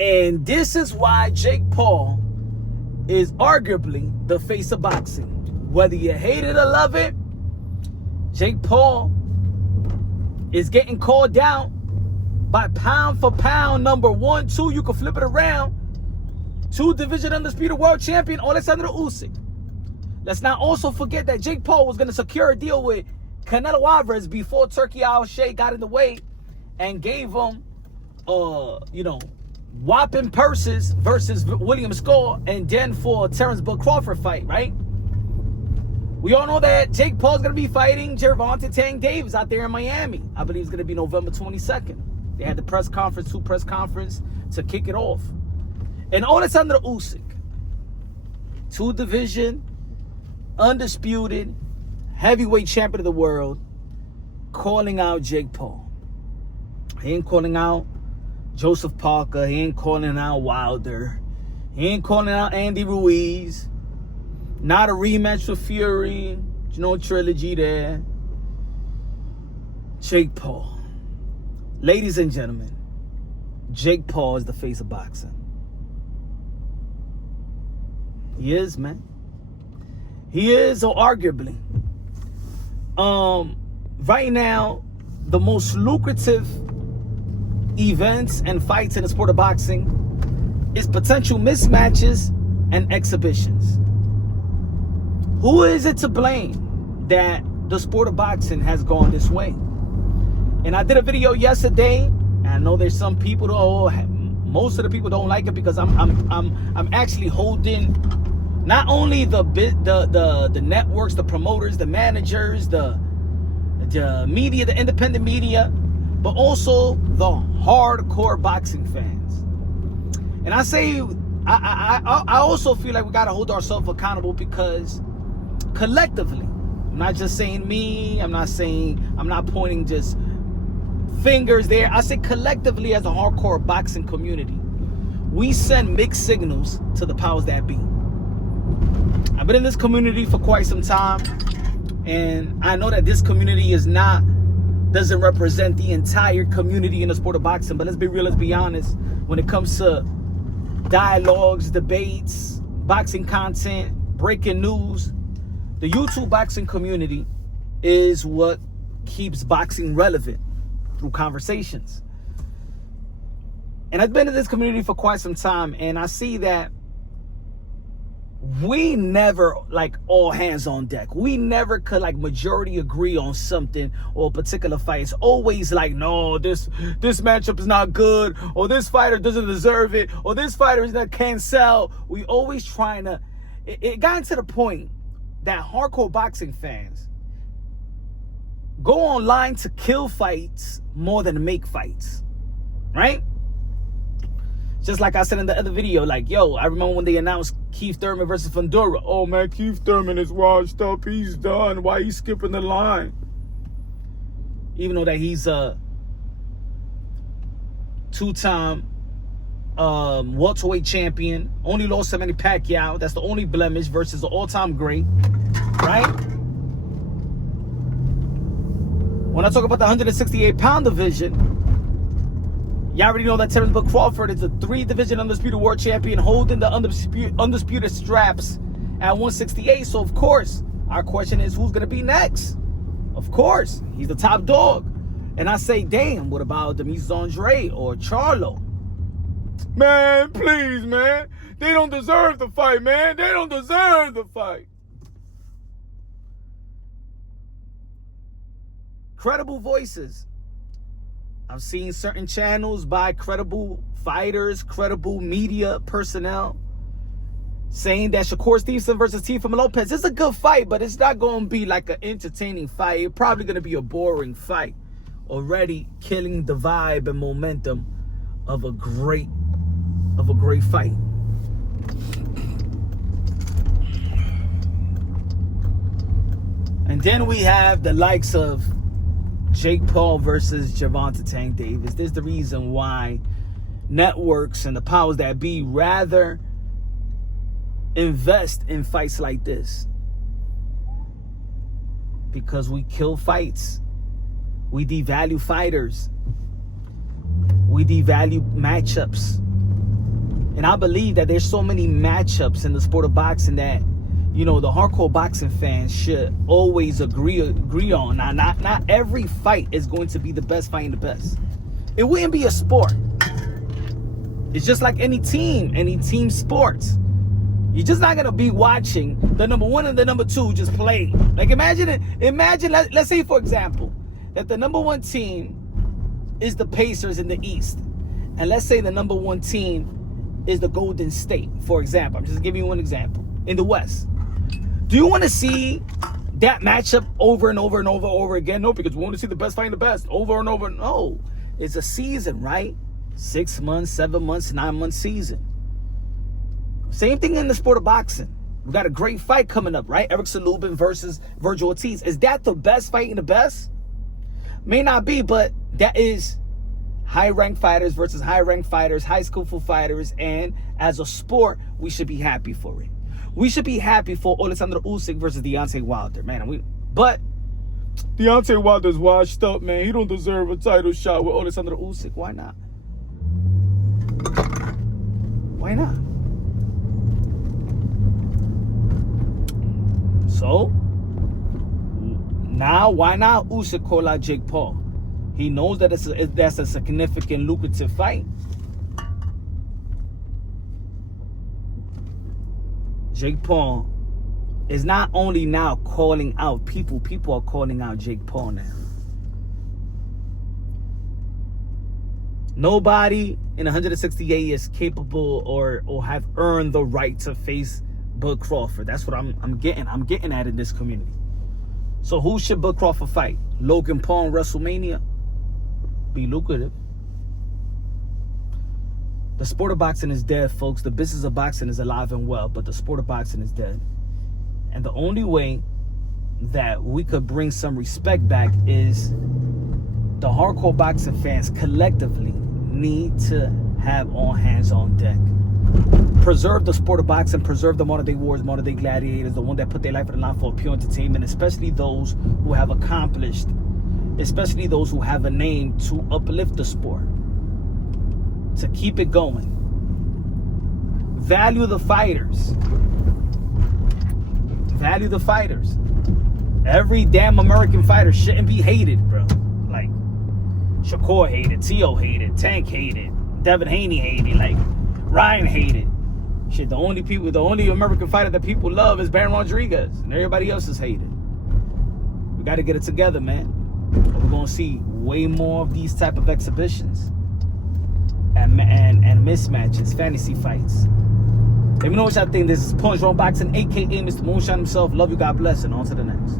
And this is why Jake Paul is arguably the face of boxing. Whether you hate it or love it, Jake Paul is getting called down by pound for pound number 1, 2. You can flip it around. 2 division undisputed world champion Oleksandr Usyk. Let's not also forget that Jake Paul was going to secure a deal with Canelo Alvarez before Turkey Al-Sheikh got in the way and gave him, whopping purses versus William Skull, and then for Terrence Bud Crawford fight, right? We all know that Jake Paul's going to be fighting Gervonta Tank Davis out there in Miami. I believe it's going to be November 22nd. They had the press conference, 2 press conference to kick it off. And Oleksandr Usyk, 2 division, undisputed, heavyweight champion of the world, calling out Jake Paul. He ain't calling out Joseph Parker. He ain't calling out Wilder. He ain't calling out Andy Ruiz. Not a rematch with Fury. No trilogy there. Jake Paul. Ladies and gentlemen, Jake Paul is the face of boxing. He is, man. He is, or arguably. Right now, the most lucrative events and fights in the sport of boxing is potential mismatches and exhibitions. Who is it to blame that the sport of boxing has gone this way? And I did a video yesterday, and I know there's some people most of the people don't like it because I'm actually holding not only the networks, the promoters, the managers, the media, the independent media, but also the hardcore boxing fans. And I say, I also feel like we got to hold ourselves accountable because collectively, I'm not just saying me, I'm not pointing just fingers there. I say collectively as a hardcore boxing community, we send mixed signals to the powers that be. I've been in this community for quite some time, and I know that this community doesn't represent the entire community in the sport of boxing, but let's be real, let's be honest. When it comes to dialogues, debates, boxing content, breaking news, the YouTube boxing community is what keeps boxing relevant through conversations. And I've been in this community for quite some time, and I see that we never all hands on deck. We never could majority agree on something or a particular fight. It's always no, this matchup is not good, or this fighter doesn't deserve it, or this fighter can't sell. We always trying to. It got to the point that hardcore boxing fans go online to kill fights more than make fights, right? Just like I said in the other video, I remember when they announced Keith Thurman versus Fundora. Oh, man, Keith Thurman is washed up. He's done. Why he's skipping the line? Even though that he's a 2-time welterweight champion, only lost to Manny Pacquiao. That's the only blemish versus the all-time great, right? When I talk about the 168-pound division, y'all already know that Terrence Bud Crawford is a 3-division undisputed world champion holding the undisputed straps at 168. So, of course, our question is, who's going to be next? Of course, he's the top dog. And I say, damn, what about Demetrius Andre or Charlo? Man, please, man. They don't deserve the fight, man. They don't deserve the fight. Credible voices. I've seen certain channels by credible fighters, credible media personnel saying that Shakur Stevenson versus Teofimo Lopez is a good fight, but it's not going to be an entertaining fight. It's probably going to be a boring fight, already killing the vibe and momentum of a great fight. And then we have the likes of Jake Paul versus Gervonta Tank Davis. This is the reason why networks and the powers that be rather invest in fights like this. Because we kill fights. We devalue fighters. We devalue matchups. And I believe that there's so many matchups in the sport of boxing that, you know, the hardcore boxing fans should always agree on. Now, not every fight is going to be the best fighting the best. It wouldn't be a sport. It's just like any team sports. You're just not gonna be watching the number one and the number two just play. Like imagine, let's say for example, that the number one team is the Pacers in the East. And let's say the number one team is the Golden State, for example. I'm just giving you one example. In the West. Do you want to see that matchup over and over again? No, because we want to see the best fighting the best over and over. No, it's a season, right? 6 months, 7 months, 9 month season. Same thing in the sport of boxing. We got a great fight coming up, right? Erickson Lubin versus Virgil Ortiz. Is that the best fighting the best? May not be, but that is high-ranked fighters versus high-ranked fighters, high skillful fighters, and as a sport, we should be happy for it. We should be happy for Oleksandr Usyk versus Deontay Wilder, man. But Deontay Wilder's washed up, man. He don't deserve a title shot with Oleksandr Usyk. Why not? Why not? So now, why not Usyk call out Jake Paul? He knows that that's a significant, lucrative fight. Jake Paul is not only now calling out people are calling out Jake Paul now. Nobody in 168 is capable or have earned the right to face Bud Crawford. That's what I'm getting at in this community. So who should Bud Crawford fight? Logan Paul in WrestleMania? Be lucrative. The sport of boxing is dead, folks. The business of boxing is alive and well, but the sport of boxing is dead. And the only way that we could bring some respect back is the hardcore boxing fans collectively need to have all hands on deck. Preserve the sport of boxing, preserve the modern day wars, modern day gladiators, the one that put their life on the line for pure entertainment, especially those who have accomplished, especially those who have a name to uplift the sport, to keep it going. Value the fighters. Value the fighters. Every damn American fighter shouldn't be hated, bro. Like Shakur hated, Tio hated, Tank hated, Devin Haney hated, like Ryan hated. Shit, the only American fighter that people love is Baron Rodriguez, and everybody else is hated. We got to get it together, man. We're gonna see way more of these type of exhibitions and mismatches, fantasy fights. Let me know what y'all think. This is Punch Wrong Boxing, aka Mr. Moonshine himself. Love you, God bless, and on to the next.